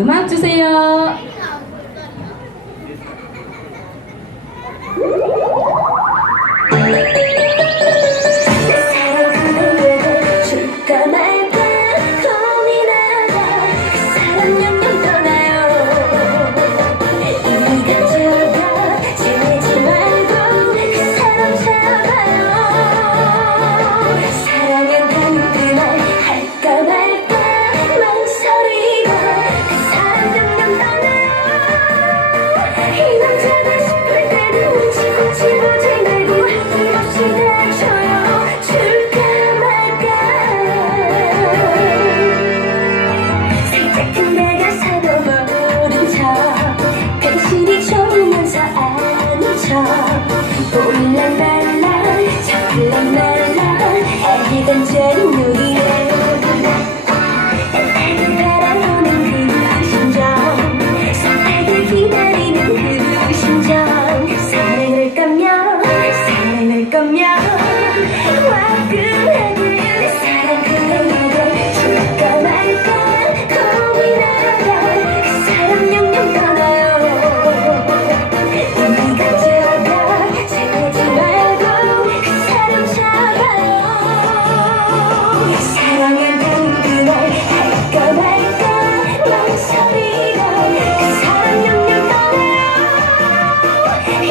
음악 주세요. 울랄랄라 참 울랄랄라 애기 던진 눈